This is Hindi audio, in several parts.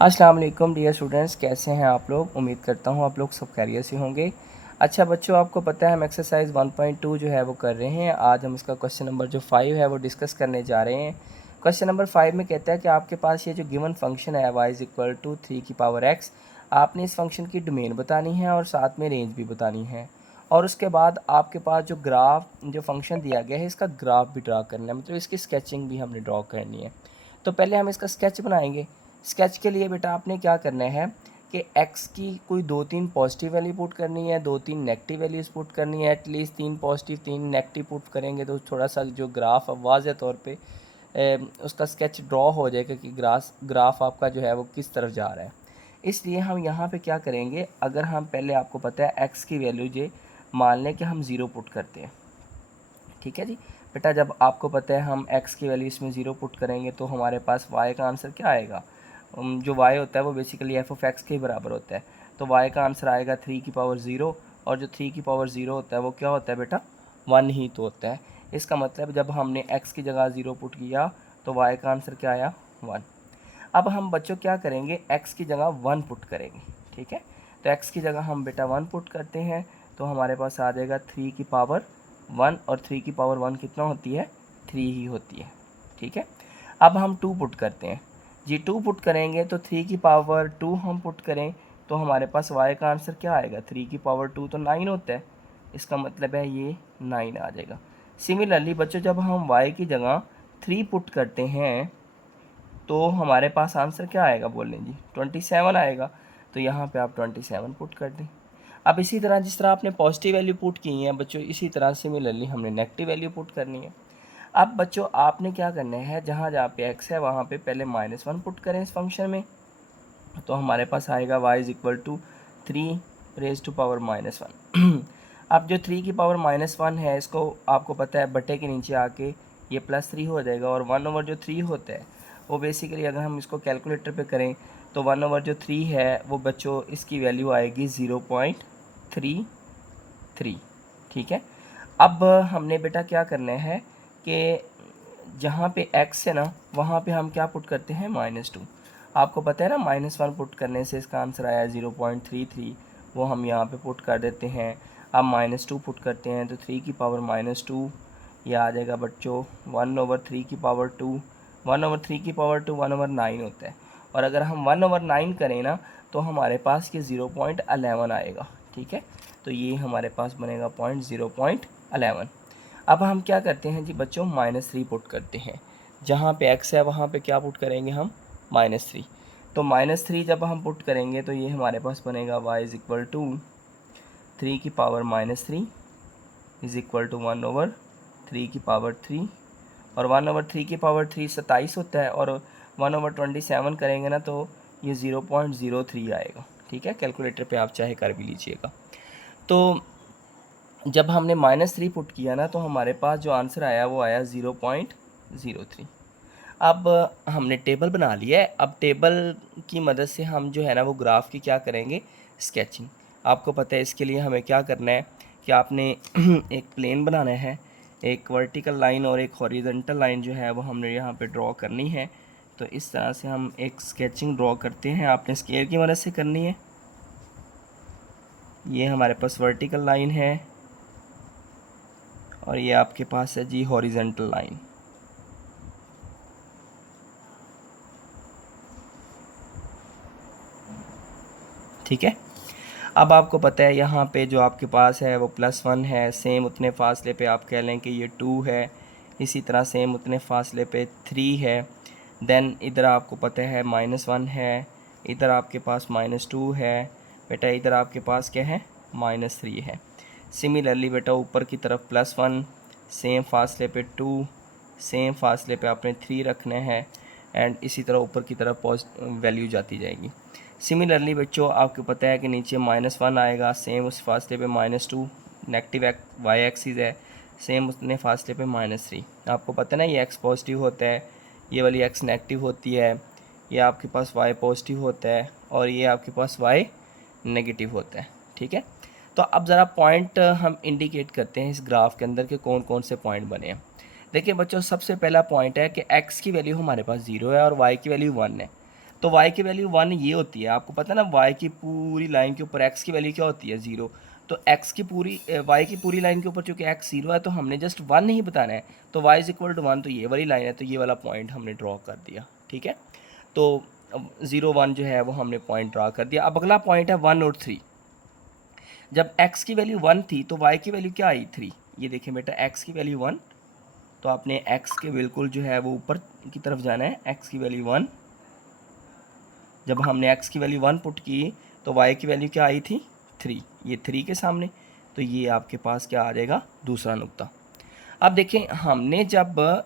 अस्सलाम वालेकुम डियर स्टूडेंट्स, कैसे हैं आप लोग। उम्मीद करता हूँ आप लोग सब खैरियत से होंगे। अच्छा बच्चों, आपको पता है हम एक्सरसाइज 1.2 जो है वो कर रहे हैं। आज हम इसका क्वेश्चन नंबर जो 5 है वो डिस्कस करने जा रहे हैं। क्वेश्चन नंबर 5 में कहता है कि आपके पास ये जो गिवन फंक्शन है y इज़ इक्वल टू 3 की पावर x, आपने इस फंक्शन की डोमेन बतानी है और साथ में रेंज भी बतानी है। और उसके बाद आपके पास जो ग्राफ जो फंक्शन दिया गया है इसका ग्राफ भी ड्रा करना है, मतलब इसकी स्केचिंग भी हमने ड्रॉ करनी है। तो पहले हम इसका स्केच बनाएंगे। स्केच के लिए बेटा आपने क्या करना है कि x की कोई 2-3 पॉजिटिव वैल्यू पुट करनी है, 2-3 नेगेटिव वैल्यूज़ पुट करनी है। एटलीस्ट 3 पॉजिटिव 3 नेगेटिव पुट करेंगे तो थोड़ा सा जो ग्राफ वाज़े तौर पे उसका स्केच ड्रॉ हो जाएगा कि ग्राफ आपका जो है वो किस तरफ जा रहा है। इसलिए हम यहाँ पे क्या करेंगे, अगर हम पहले आपको पता है x की वैल्यू जे मान लें कि हम 0 पुट करते हैं। ठीक है जी बेटा, जब आपको पता है हम x की वैल्यू इसमें 0 पुट करेंगे तो हमारे पास y का आंसर क्या आएगा। जो y होता है वो बेसिकली f ऑफ x के बराबर होता है। तो y का आंसर आएगा 3 की पावर 0, और जो 3 की पावर 0 होता है वो क्या होता है बेटा, 1 ही तो होता है। इसका मतलब जब हमने x की जगह 0 पुट किया तो y का आंसर क्या आया, 1। अब हम बच्चों क्या करेंगे, x की जगह 1 पुट करेंगे। ठीक है, तो x की जगह हम बेटा 1 पुट करते हैं तो हमारे पास आ जाएगा 3 की पावर 1, और 3 की पावर 1 कितना होती है, 3 ही होती है। ठीक है, अब हम 2 पुट करते हैं जी। 2 पुट करेंगे तो 3 की पावर 2 हम पुट करें तो हमारे पास y का आंसर क्या आएगा, 3 की पावर 2 तो 9 होता है। इसका मतलब है ये 9 आ जाएगा। सिमिलरली बच्चों, जब हम y की जगह 3 पुट करते हैं तो हमारे पास आंसर क्या आएगा, बोल लें जी, 27 आएगा। तो यहाँ पे आप 27 पुट कर दें। अब इसी तरह जिस तरह आपने पॉजिटिव वैल्यू पुट की है बच्चों, इसी तरह सिमिलरली हमने नेगेटिव वैल्यू पुट करनी है। अब बच्चों आपने क्या करना है, जहाँ जहाँ पे x है वहाँ पे पहले -1 पुट करें इस फंक्शन में, तो हमारे पास आएगा y is equal to 3 raise to power -1। अब जो 3 की पावर -1 है इसको आपको पता है बटे के नीचे आके ये +3 हो जाएगा, और 1/जो 3 होता है वो बेसिकली अगर हम इसको कैलकुलेटर पे करें तो 1/जो 3 है वो बच्चों इसकी वैल्यू आएगी 0.33। ठीक है, अब हमने बेटा क्या करना है कि जहाँ पे x है ना वहाँ पे हम क्या पुट करते हैं, -2। आपको पता है ना -1 पुट करने से इसका आंसर आया 0.33, वो हम यहाँ पे पुट कर देते हैं। अब -2 पुट करते हैं तो 3 की पावर -2 ये आ जाएगा बच्चों 1/3 की पावर 2। 1/3 की पावर 2 1/9 होता है, और अगर हम 1/9 करें ना तो हमारे पास ये 0.11 आएगा। ठीक है, तो ये हमारे पास बनेगा 0.11। अब हम क्या करते हैं जी बच्चों, -3 पुट करते हैं। जहाँ पे x है वहाँ पे क्या पुट करेंगे हम, -3। तो -3 जब हम पुट करेंगे तो ये हमारे पास बनेगा y इज़ इक्वल टू 3 की पावर -3 इज़ इक्वल टू 1/3 की पावर 3, और 1/3 की पावर 3 27 होता है, और 1/27 करेंगे ना तो ये 0.03 आएगा। ठीक है, कैलकुलेटर पे आप चाहे कर भी लीजिएगा। तो जब हमने -3 पुट किया ना तो हमारे पास जो आंसर आया वो आया 0.03। अब हमने टेबल बना लिया है। अब टेबल की मदद से हम जो है ना वो ग्राफ की क्या करेंगे, स्केचिंग। आपको पता है इसके लिए हमें क्या करना है कि आपने एक प्लेन बनाना है, एक वर्टिकल लाइन और एक हॉरिजॉन्टल लाइन जो है वो हमने यहाँ पे ड्रॉ करनी है। तो इस तरह से हम एक स्केचिंग ड्रॉ करते हैं, आपने स्केल की मदद से करनी है। ये हमारे पास वर्टिकल लाइन है और ये आपके पास है जी हॉरिजॉन्टल लाइन। ठीक है, अब आपको पता है यहाँ पे जो आपके पास है वो +1 है, सेम उतने फासले पे आप कह लें कि ये 2 है, इसी तरह सेम उतने फासले पे 3 है। देन इधर आपको पता है -1 है, इधर आपके पास -2 है बेटा, इधर आपके पास क्या है, -3 है। सिमिलरली बेटा ऊपर की तरफ +1, सेम फासले पे 2, सेम फासले पे आपने 3 रखने हैं, एंड इसी तरह ऊपर की तरफ वैल्यू जाती जाएगी। सिमिलरली बच्चों आपको पता है कि नीचे -1 आएगा, सेम उस फासले पे -2, नेगेटिव y एक्सिस है, सेम उतने फासले पे -3। आपको पता है ना ये x पॉजिटिव होता है, ये वाली x नेगेटिव होती है, ये आपके पास y पॉजिटिव होता है, और ये आपके पास y नेगेटिव होता है। ठीक है, तो अब ज़रा पॉइंट हम इंडिकेट करते हैं इस ग्राफ के अंदर कि कौन कौन से पॉइंट बने हैं। देखिए बच्चों, सबसे पहला पॉइंट है कि x की वैल्यू हमारे पास 0 है और y की वैल्यू 1 है। तो y की वैल्यू 1 ये होती है, आपको पता है ना y की पूरी लाइन के ऊपर x की वैल्यू क्या होती है 0। तो x की पूरी y की पूरी लाइन के ऊपर चूँकि x 0 है तो हमने जस्ट 1 नहीं बताना है, तो y इज इक्वल टू 1, तो ये वाली लाइन है, तो ये वाला पॉइंट हमने ड्रॉ कर दिया। ठीक है, तो 0 1 जो है वो हमने पॉइंट ड्रा कर दिया। अब अगला पॉइंट है 1 और 3। जब x की वैल्यू 1 थी तो y की वैल्यू क्या आई 3। ये देखें बेटा, x की वैल्यू 1, तो आपने x के बिल्कुल जो है वो ऊपर की तरफ जाना है, x की वैल्यू 1। जब हमने x की वैल्यू 1 पुट की तो y की वैल्यू क्या आई थी 3, ये 3 के सामने, तो ये आपके पास क्या आ जाएगा दूसरा नुक्ता। अब देखें, हमने जब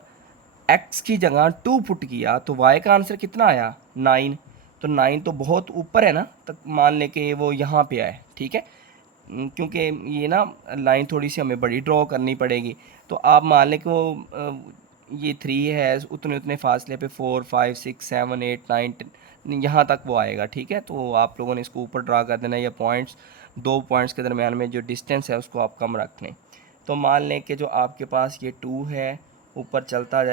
x की जगह 2 पुट किया तो y का आंसर कितना आया 9। तो 9 तो बहुत ऊपर है ना, तक मान लें कि वो यहाँ पे आए। ठीक है, क्योंकि ये ना लाइन थोड़ी सी हमें बड़ी ड्रॉ करनी पड़ेगी, तो आप मान लें कि वो ये 3 है, उतने उतने फासले पे 4 5 6 7 8 9 10 यहाँ तक वो आएगा। ठीक है, तो आप लोगों ने इसको ऊपर ड्रा कर देना, या पॉइंट्स, दो पॉइंट्स के दरमियान में जो डिस्टेंस है उसको आप कम रख लें। तो मान लें कि जो आपके पास ये 2 है, ऊपर चलता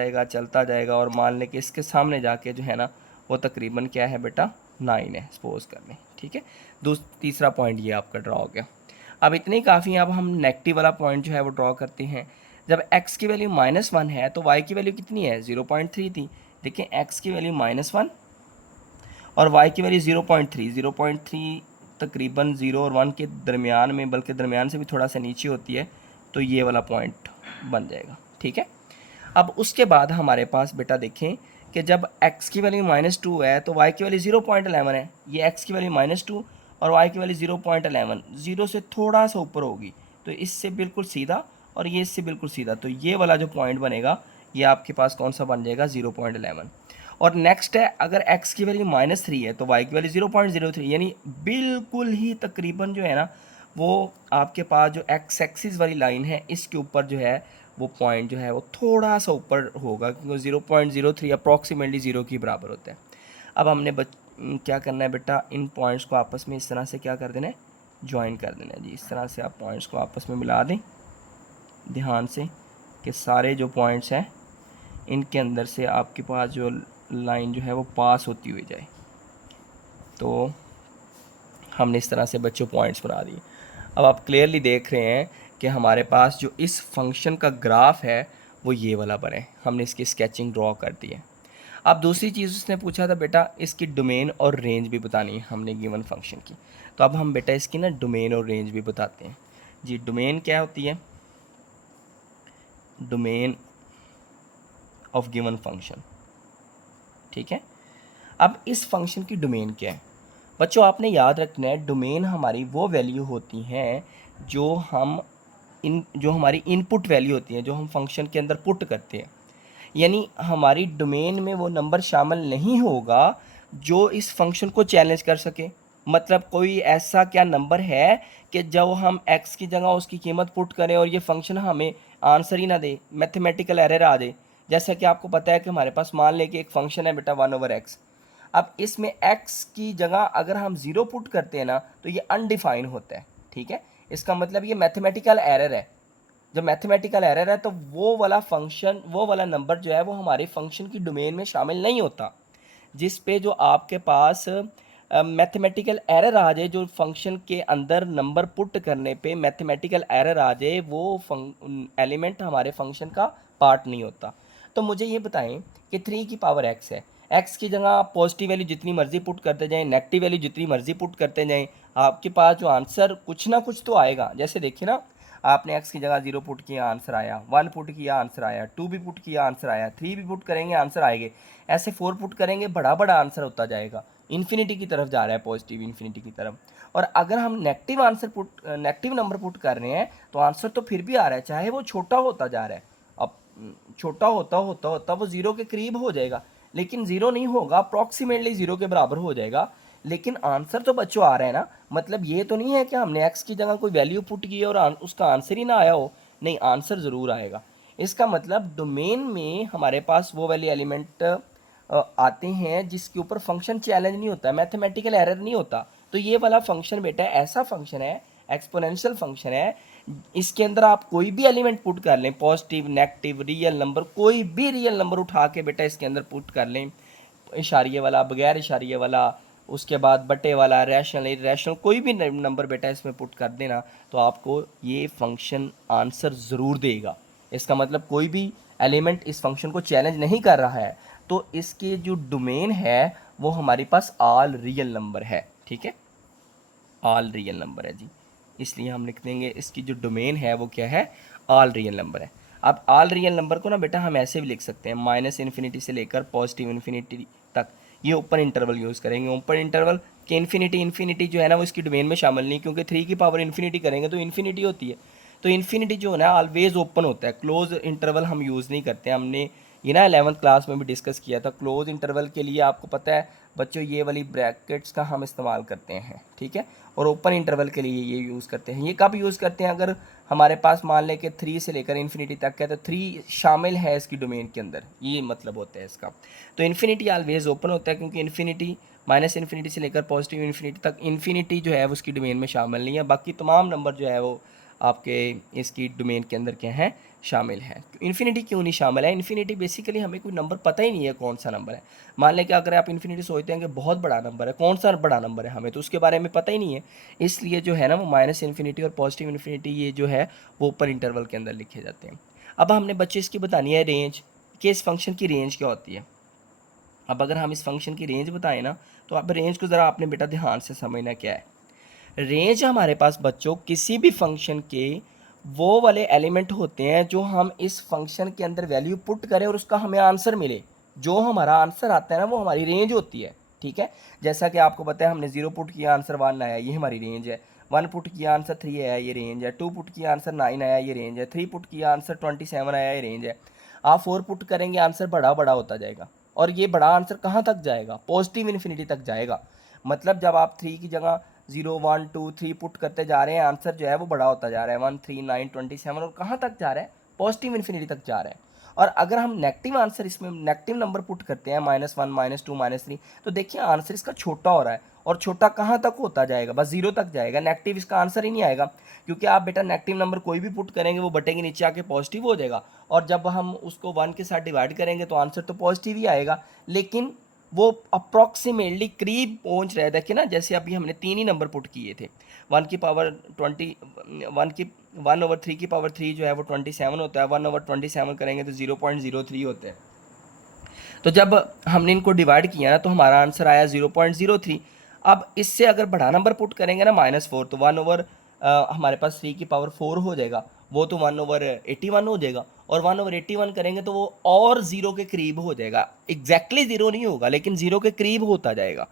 जाएगा, और मान लें कि इसके सामने जाके जो है ना वो तकरीबन क्या है बेटा 9 है, सपोज कर लें। ठीक है, तीसरा पॉइंट ये आपका ड्रा हो गया। अब इतने ही काफ़ी हैं। अब हम नेगेटिव वाला पॉइंट जो है वो ड्रॉ करते हैं। जब x की वैल्यू -1 है तो y की वैल्यू कितनी है 0.3 थी। देखिए, x की वैल्यू -1 और y की वैल्यू 0.3 तकरीबन 0 और 1 के दरमियान में, बल्कि दरमियान से भी थोड़ा सा नीचे होती है, तो ये वाला पॉइंट बन जाएगा। ठीक है, अब उसके बाद हमारे पास बेटा देखें कि जब x की वैल्यू -2 है तो y की वैल्यू 0.11 है। ये x की वैल्यू -2 और y की वैल्यू 0.11, 0 से थोड़ा सा ऊपर होगी, तो इससे बिल्कुल सीधा, और ये इससे बिल्कुल सीधा, तो ये वाला जो पॉइंट बनेगा ये आपके पास कौन सा बन जाएगा 0.11। और नेक्स्ट है, अगर x की वैल्यू -3 है तो y की वैल्यू 0.03, यानी बिल्कुल ही तकरीबन जो है ना वो आपके पास जो x एक्सिस वाली लाइन है इसके ऊपर जो है वो पॉइंट जो है वो थोड़ा सा ऊपर होगा, क्योंकि 0.03 अप्रॉक्सीमेटली 0 के बराबर होता है। अब हमने क्या करना है बेटा, इन पॉइंट्स को आपस में इस तरह से क्या कर देना है, ज्वाइन कर देना है जी। इस तरह से आप पॉइंट्स को आपस में मिला दें ध्यान से, कि सारे जो पॉइंट्स हैं इनके अंदर से आपके पास जो लाइन जो है वो पास होती हुई जाए। तो हमने इस तरह से बच्चों पॉइंट्स बना दिए। अब आप क्लियरली देख रहे हैं कि हमारे पास जो इस फंक्शन का ग्राफ है वो ये वाला बने, हमने इसकी स्केचिंग ड्रॉ कर दी है। अब दूसरी चीज़ उसने पूछा था बेटा इसकी डोमेन और रेंज भी बतानी है हमने गिवन फंक्शन की। तो अब हम बेटा इसकी ना डोमेन और रेंज भी बताते हैं जी। डोमेन क्या होती है, डोमेन ऑफ गिवन फंक्शन। ठीक है, अब इस फंक्शन की डोमेन क्या है बच्चों, आपने याद रखना है, डोमेन हमारी वो वैल्यू होती हैं जो हमारी इनपुट वैल्यू होती है, जो हम फंक्शन के अंदर पुट करते हैं। यानी हमारी डोमेन में वो नंबर शामिल नहीं होगा जो इस फंक्शन को चैलेंज कर सके। मतलब कोई ऐसा क्या नंबर है कि जब हम x की जगह उसकी कीमत पुट करें और ये फंक्शन हमें आंसर ही ना दे, मैथमेटिकल एरर आ जाए। जैसा कि आपको पता है कि हमारे पास मान लें कि एक फंक्शन है बेटा 1/x। अब इसमें x की जगह अगर हम 0 पुट करते हैं ना तो ये अनडिफाइन होता है। ठीक है, इसका मतलब ये मैथमेटिकल एरर है। जब मैथमेटिकल एरर है तो वो वाला फंक्शन, वो वाला नंबर जो है वो हमारे फंक्शन की डोमेन में शामिल नहीं होता। जिस पे जो आपके पास मैथमेटिकल एरर आ जाए, जो फंक्शन के अंदर नंबर पुट करने पे मैथमेटिकल एरर आ जाए, वो एलिमेंट हमारे फंक्शन का पार्ट नहीं होता। तो मुझे ये बताएं कि 3 की पावर x है, x की जगह आप पॉजिटिव वैल्यू जितनी मर्जी पुट करते जाएं, नेगेटिव वैल्यू जितनी मर्जी पुट करते जाएं, आपके पास जो आंसर कुछ ना कुछ तो आएगा। जैसे देखिए ना, आपने x की जगह 0 पुट किया आंसर आया, 1 पुट किया आंसर आया, 2 भी पुट किया आंसर आया, 3 भी पुट करेंगे आंसर आएंगे, ऐसे 4 पुट करेंगे, बड़ा बड़ा आंसर होता जाएगा, इन्फिनिटी की तरफ जा रहा है, पॉजिटिव इन्फिनिटी की तरफ। और अगर हम नेगेटिव नंबर पुट कर रहे हैं तो आंसर तो फिर भी आ रहा है, चाहे वो छोटा होता जा रहा है। अब छोटा होता होता होता वो 0 के करीब हो जाएगा, लेकिन 0 नहीं होगा, अप्रॉक्सीमेटली 0 के बराबर हो जाएगा, लेकिन आंसर तो बच्चों आ रहा है ना। मतलब ये तो नहीं है कि हमने x की जगह कोई वैल्यू पुट की और उसका आंसर ही ना आया हो, नहीं, आंसर ज़रूर आएगा। इसका मतलब डोमेन में हमारे पास वो वाले एलिमेंट आते हैं जिसके ऊपर फंक्शन चैलेंज नहीं होता, मैथमेटिकल एरर नहीं होता। तो ये वाला फंक्शन बेटा ऐसा फंक्शन है, एक्सपोनेंशियल फंक्शन है, इसके अंदर आप कोई भी एलिमेंट पुट कर लें, पॉजिटिव नेगेटिव रियल नंबर, कोई भी रियल नंबर उठा के बेटा इसके अंदर पुट कर लें, इशारिये वाला, बगैर इशारिये वाला, उसके बाद बटे वाला, रैशनल, इरेशनल, कोई भी नंबर बेटा इसमें पुट कर देना तो आपको ये फंक्शन आंसर ज़रूर देगा। इसका मतलब कोई भी एलिमेंट इस फंक्शन को चैलेंज नहीं कर रहा है, तो इसके जो डोमेन है वो हमारे पास ऑल रियल नंबर है। ठीक है, ऑल रियल नंबर है जी, इसलिए हम लिख देंगे इसकी जो डोमेन है वो क्या है, ऑल रियल नंबर है। अब ऑल रियल नंबर को ना बेटा हम ऐसे भी लिख सकते हैं, माइनस इन्फिनिटी से लेकर पॉजिटिव इन्फिनिटी तक, ये ओपन इंटरवल यूज़ करेंगे। ओपन इंटरवल के इन्फिनिटी जो है ना वो इसकी डोमेन में शामिल नहीं, क्योंकि 3 की पावर इन्फिनिटी करेंगे तो इन्फिनिटी होती है, तो इन्फिनिटी जो है ना ऑलवेज ओपन होता है, क्लोज इंटरवल हम यूज़ नहीं करते। हमने ये ना 11th क्लास में भी डिस्कस किया था। क्लोज इंटरवल के लिए आपको पता है बच्चों ये वाली ब्रैकेट्स का हम इस्तेमाल करते हैं, ठीक है, और ओपन इंटरवल के लिए ये यूज़ करते हैं। ये कब यूज़ करते हैं, अगर हमारे पास मान लें कि 3 से लेकर इन्फिनिटी तक है तो 3 शामिल है इसकी डोमेन के अंदर, ये मतलब होता है इसका। तो इन्फिनिटी ऑलवेज ओपन होता है, क्योंकि इन्फिनिटी माइनस इन्फिनिटी से लेकर पॉजिटिव इन्फिनिटी तक इन्फिनिटी जो है वो उसकी डोमेन में शामिल नहीं है। बाकी तमाम नंबर जो है वो आपके इसकी डोमेन के अंदर क्या है, शामिल है। इन्फिनिटी क्यों नहीं शामिल है, इन्फिनिटी बेसिकली हमें कोई नंबर पता ही नहीं है कौन सा नंबर है। मान लें कि अगर आप इन्फिनिटी सोचते हैं कि बहुत बड़ा नंबर है, कौन सा बड़ा नंबर है हमें तो उसके बारे में पता ही नहीं है, इसलिए जो है ना वो माइनस इन्फिनिटी और पॉजिटिव इन्फिनिटी ये जो है वो ऊपर इंटरवल के अंदर लिखे जाते हैं। अब हमने बच्चे इसकी बतानी है रेंज, कि इस फंक्शन की रेंज क्या होती है। अब अगर हम इस फंक्शन की रेंज बताएं ना तो अब रेंज को ज़रा आपने बेटा ध्यान से समझना क्या है। रेंज हमारे पास बच्चों किसी भी फंक्शन के वो वाले एलिमेंट होते हैं जो हम इस फंक्शन के अंदर वैल्यू पुट करें और उसका हमें आंसर मिले, जो हमारा आंसर आता है ना वो हमारी रेंज होती है। ठीक है, जैसा कि आपको पता है हमने 0 पुट किया आंसर 1 आया, ये हमारी रेंज है। 1 पुट किया आंसर 3 आया, ये रेंज है। 2 पुट किया आंसर 9 आया, ये रेंज है। 3 पुट किया आंसर 27 आया, ये रेंज है। आप 4 पुट करेंगे आंसर बड़ा बड़ा होता जाएगा, और ये बड़ा आंसर कहाँ तक जाएगा, पॉजिटिव इन्फिनिटी तक जाएगा। मतलब जब आप 3 की जगह 0 1 2 3 पुट करते जा रहे हैं, आंसर जो है वो बड़ा होता जा रहा है, 1 3 9 27, और कहाँ तक जा रहा है, पॉजिटिव इन्फिनिटी तक जा रहा है। और अगर हम नेगेटिव आंसर इसमें नेगेटिव नंबर पुट करते हैं, -1 -2 -3, तो देखिए आंसर इसका छोटा हो रहा है, और छोटा कहाँ तक होता जाएगा, बस 0 तक जाएगा, नेगेटिव इसका आंसर ही नहीं आएगा। क्योंकि आप बेटा नेगेटिव नंबर कोई भी पुट करेंगे वो बटे के नीचे आके पॉजिटिव हो जाएगा, और जब हम उसको 1 के साथ डिवाइड करेंगे तो आंसर तो पॉजिटिव ही आएगा, लेकिन वो अप्रॉक्सीमेटली करीब पहुंच रहा है। देखिए ना, जैसे अभी हमने 3 ही नंबर पुट किए थे, 1 की पावर 20, 1/3 की पावर 3 जो है वो 27 होता है, 1/27 करेंगे तो 0.03 होता है। तो जब हमने इनको डिवाइड किया ना तो हमारा आंसर आया 0.03। अब इससे अगर बड़ा नंबर पुट करेंगे ना -4, तो 1 हमारे पास 3 की पावर 4 हो जाएगा, वो तो 1/81 हो जाएगा, और 1/81 करेंगे तो वो और 0 के करीब हो जाएगा। एग्जैक्टली 0 नहीं होगा लेकिन 0 के करीब होता जाएगा।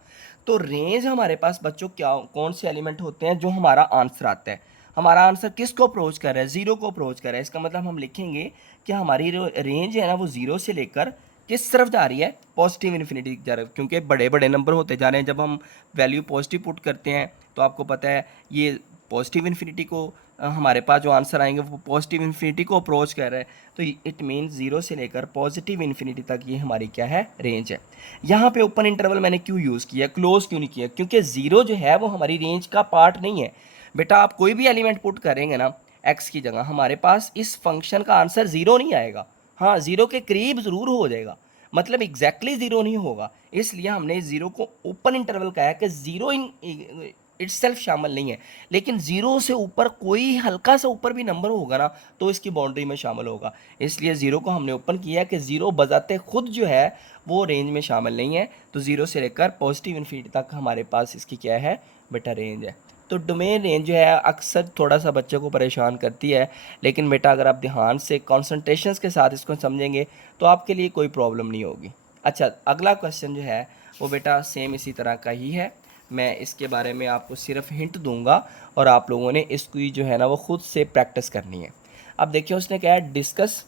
तो रेंज हमारे पास बच्चों क्या कौन से एलिमेंट होते हैं जो हमारा आंसर आता है, हमारा आंसर किसको अप्रोच कर रहा है, 0 को अप्रोच कर रहा है। इसका मतलब हम लिखेंगे कि हमारी रेंज है ना वो 0 से लेकर किस तरफ जा रही है, पॉजिटिव इन्फिनिटी जा रही है, क्योंकि बड़े बड़े नंबर होते जा रहे हैं। जब हम वैल्यू पॉजिटिव पुट करते हैं तो आपको पता है ये पॉजिटिव इन्फिनिटी को हमारे पास जो आंसर आएंगे वो पॉजिटिव इन्फिनिटी को अप्रोच कर रहा है, तो इट मीन्स 0 से लेकर पॉजिटिव इन्फिनिटी तक ये हमारी क्या है, रेंज है। यहाँ पे ओपन इंटरवल मैंने क्यों यूज़ किया, क्लोज क्यों नहीं किया, क्योंकि 0 जो है वो हमारी रेंज का पार्ट नहीं है। बेटा आप कोई भी एलिमेंट पुट करेंगे ना x की जगह, हमारे पास इस फंक्शन का आंसर 0 नहीं आएगा, हाँ 0 के करीब ज़रूर हो जाएगा, मतलब एग्जैक्टली 0 नहीं होगा। इसलिए हमने 0 को ओपन इंटरवल कहा है कि 0 इन इटसेल्फ शामिल नहीं है, लेकिन 0 से ऊपर कोई हल्का सा ऊपर भी नंबर होगा ना तो इसकी बाउंड्री में शामिल होगा। इसलिए 0 को हमने ओपन किया कि 0 बजाते खुद जो है वो रेंज में शामिल नहीं है। तो 0 से लेकर पॉजिटिव इन्फिनिटी तक हमारे पास इसकी क्या है बेटा, रेंज है। तो डोमेन रेंज जो है अक्सर थोड़ा सा बच्चों को परेशान करती है, लेकिन बेटा अगर आप ध्यान से कॉन्सेंट्रेशन के साथ इसको समझेंगे तो आपके लिए कोई प्रॉब्लम नहीं होगी। अच्छा, अगला क्वेश्चन जो है वो बेटा सेम इसी तरह का ही है। मैं इसके बारे में आपको सिर्फ हिंट दूंगा और आप लोगों ने इसकी जो है ना वो खुद से प्रैक्टिस करनी है। अब देखिए उसने क्या है, discuss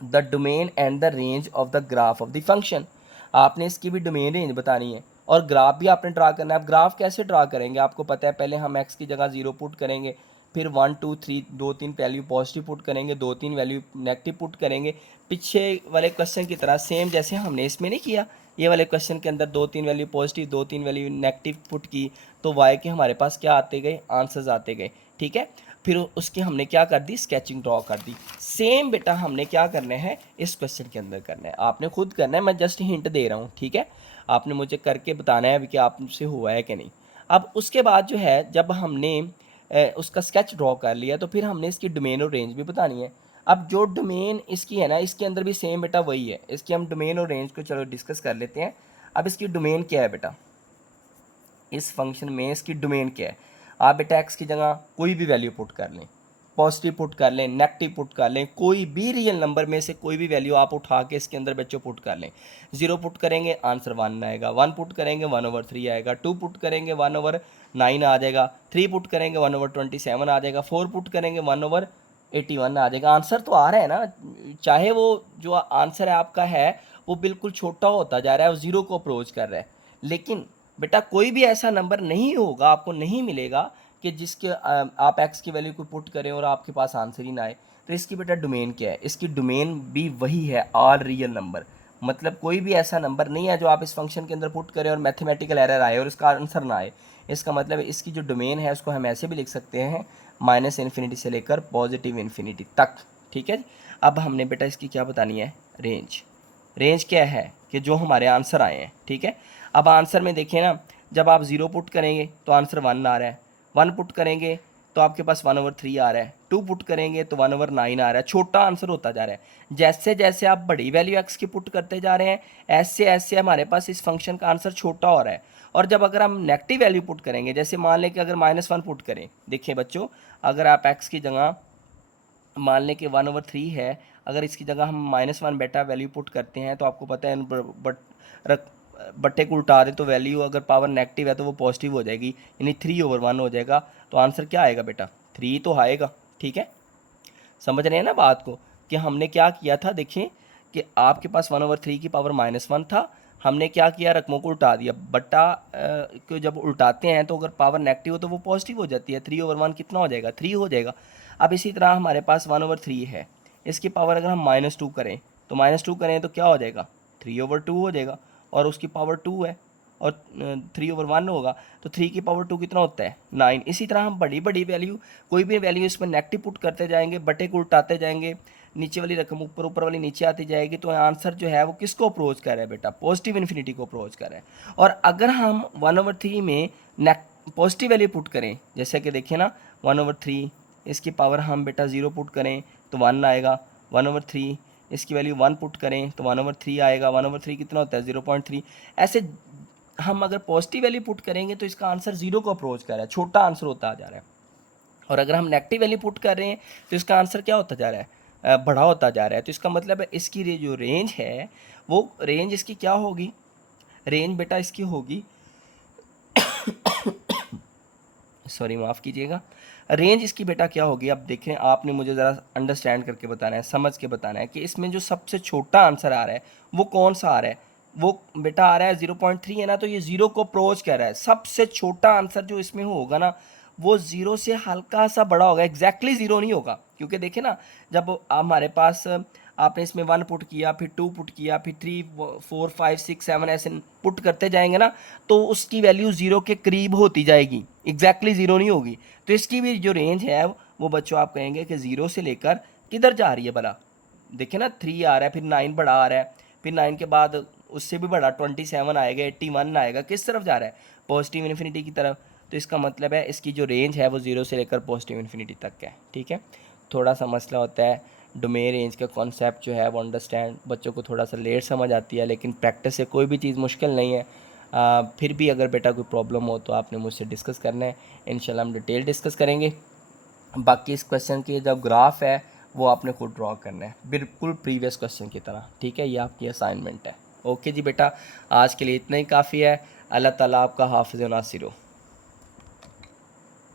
the domain and the range of the graph of the function. आपने इसकी भी डोमेन रेंज बतानी है और ग्राफ भी आपने ड्रा करना है। अब ग्राफ कैसे ड्रा करेंगे, आपको पता है पहले हम x की जगह 0 पुट करेंगे, फिर 1 2 3 2-3 वैल्यू पॉजिटिव पुट करेंगे, 2-3 वैल्यू नेगेटिव पुट करेंगे। पीछे वाले क्वेश्चन की तरह सेम जैसे हमने इसमें नहीं किया, ये वाले क्वेश्चन के अंदर 2-3 value positive 2-3 value negative put की, तो y के हमारे पास क्या आते गए, आंसर्स आते गए। ठीक है, फिर उसकी हमने क्या कर दी, स्केचिंग ड्रॉ कर दी। सेम बेटा हमने क्या करना है इस क्वेश्चन के अंदर करना है, आपने खुद करना है, मैं जस्ट हिंट दे रहा हूँ, ठीक है। आपने मुझे करके बताना है अभी कि आपसे हुआ है कि नहीं। अब उसके बाद जो है जब हमने उसका स्केच ड्रॉ कर लिया तो फिर हमने इसकी डोमेन और रेंज भी बतानी है। अब जो डोमेन इसकी है ना, इसके अंदर भी सेम बेटा वही है, इसकी हम डोमेन और रेंज को चलो डिस्कस कर लेते हैं। अब इसकी डोमेन क्या है बेटा, इस फंक्शन में इसकी डोमेन क्या है। आप बेटा एक्स की जगह कोई भी वैल्यू पुट कर लें, पॉजिटिव पुट कर लें, नेगेटिव पुट कर लें, कोई भी रियल नंबर में से कोई भी वैल्यू आप उठा के इसके अंदर बच्चों पुट कर लें। 0 पुट करेंगे आंसर 1 आएगा, 1 पुट करेंगे 1/3 आएगा, 2 पुट करेंगे 1/9 आ जाएगा, 3 पुट करेंगे 1/27 आ जाएगा, 4 पुट करेंगे 1/81 आ जाएगा। आंसर तो आ रहा है ना, चाहे वो जो आंसर है आपका है वो बिल्कुल छोटा होता जा रहा है, वो 0 को अप्रोच कर रहा है, लेकिन बेटा कोई भी ऐसा नंबर नहीं होगा, आपको नहीं मिलेगा कि जिसके आप एक्स की वैल्यू को पुट करें और आपके पास आंसर ही ना आए। तो इसकी बेटा डोमेन क्या है, इसकी डोमेन भी वही है, ऑल रियल नंबर। मतलब कोई भी ऐसा नंबर नहीं है जो आप इस फंक्शन के अंदर पुट करें और मैथमेटिकल एरर आए और इसका आंसर ना आए। इसका मतलब इसकी जो डोमेन है उसको हम ऐसे भी लिख सकते हैं, -∞ से लेकर +∞ तक, ठीक है। अब हमने बेटा इसकी क्या बतानी है, रेंज। रेंज क्या है कि जो हमारे आंसर आए हैं, ठीक है। अब आंसर में देखिए ना, जब आप 0 पुट करेंगे तो आंसर 1 आ रहा है, 1 पुट करेंगे तो आपके पास 1/3 आ रहा है, 2 पुट करेंगे तो 1/9 आ रहा है, छोटा आंसर होता जा रहा है। जैसे जैसे आप बड़ी वैल्यू एक्स की पुट करते जा रहे हैं ऐसे ऐसे हमारे पास इस फंक्शन का आंसर छोटा हो रहा है। और जब अगर हम नेगेटिव वैल्यू पुट करेंगे, जैसे मान लें कि अगर -1 पुट करें, देखिए बच्चों अगर आप एक्स की जगह मान लें कि 1/3 है, अगर इसकी जगह हम -1 बेटा वैल्यू पुट करते हैं तो आपको पता है बट्टे को उल्टा दें तो वैल्यू अगर पावर नेगेटिव है तो वो पॉजिटिव हो जाएगी, यानी 3/1 हो जाएगा। तो आंसर क्या आएगा बेटा, 3 तो आएगा, ठीक है। समझ रहे हैं ना बात को, कि हमने क्या किया था, देखिए कि आपके पास 1/3 की पावर -1 था, हमने क्या किया, रकमों को उल्टा दिया, बट्टा को जब उल्टाते हैं तो अगर पावर नेगेटिव हो तो वो पॉजिटिव हो जाती है, 3/1 कितना हो जाएगा, 3 हो जाएगा। अब इसी तरह हमारे पास 1/3 है, इसकी पावर अगर हम -2 करें तो -2 करें तो क्या हो जाएगा, 3/2 हो जाएगा, और उसकी पावर 2 है और 3/1 होगा तो 3 की पावर 2 कितना होता है, 9। इसी तरह हम बड़ी बड़ी वैल्यू, कोई भी वैल्यू इसमें नेगेटिव पुट करते जाएंगे, बटे को उल्टाते जाएंगे, नीचे वाली रकम ऊपर ऊपर वाली नीचे आती जाएगी, तो आंसर जो है वो किसको अप्रोच कर रहा है बेटा, पॉजिटिव इन्फिनिटी को अप्रोच कर रहा है। और अगर हम 1/3 में पॉजिटिव वैल्यू पुट करें, जैसे कि देखिए ना 1/3 इसकी पावर हम बेटा 0 पुट करें तो 1 आएगा, 1/3 इसकी वैल्यू 1 पुट करें तो 1/3 आएगा, 1/3 कितना होता है 0.3। ऐसे हम अगर पॉजिटिव वैल्यू पुट करेंगे तो इसका आंसर 0 को अप्रोच कर रहा है, छोटा आंसर होता जा रहा है। और अगर हम नेगेटिव वैल्यू पुट कर रहे हैं तो इसका आंसर क्या होता जा रहा है, बड़ा होता जा रहा है। तो इसका मतलब है इसकी जो रेंज है वो रेंज इसकी क्या होगी, रेंज बेटा इसकी होगी सॉरी माफ़ कीजिएगा, रेंज इसकी बेटा क्या होगी। अब देखें, आपने मुझे ज़रा अंडरस्टैंड करके बताना है, समझ के बताना है कि इसमें जो सबसे छोटा आंसर आ रहा है वो कौन सा आ रहा है। वो बेटा आ रहा है 0.3 है ना, तो ये 0 को अप्रोच कर रहा है। सबसे छोटा आंसर जो इसमें होगा ना वो 0 से हल्का सा बड़ा होगा, एग्जैक्टली 0 नहीं होगा, क्योंकि देखिए ना जब हमारे पास आपने इसमें 1 पुट किया, फिर 2 पुट किया, फिर 3 4 5 6 7 ऐसे पुट करते जाएंगे ना तो उसकी वैल्यू 0 के करीब होती जाएगी, एग्जैक्टली 0 नहीं होगी। तो इसकी भी जो रेंज है वो बच्चों आप कहेंगे कि 0 से लेकर किधर जा रही है भला। देखिए ना 3 आ रहा है, फिर 9 बड़ा आ रहा है, फिर 9 के बाद उससे भी बड़ा 27 आएगा, 81 आएगा, किस तरफ जा रहा है, पॉजिटिव इन्फिनिटी की तरफ। तो इसका मतलब है इसकी जो रेंज है वो 0 से लेकर पॉजिटिव इन्फिनिटी तक है, ठीक है। थोड़ा सा मसला होता है, डोमेन रेंज का कॉन्सेप्ट जो है वो अंडरस्टैंड बच्चों को थोड़ा सा लेट समझ आती है, लेकिन प्रैक्टिस से कोई भी चीज़ मुश्किल नहीं है। फिर भी अगर बेटा कोई प्रॉब्लम हो तो आपने मुझसे डिस्कस करना है, इंशाल्लाह हम डिटेल डिस्कस करेंगे। बाकी इस क्वेश्चन की जो ग्राफ है वो आपने खुद ड्रॉ करना है, बिल्कुल प्रीवियस क्वेश्चन की तरह, ठीक है। ये आपकी असाइनमेंट है। ओके जी बेटा, आज के लिए इतना ही काफ़ी है। अल्लाह ताला आपका हाफिज़ व नासिर हो।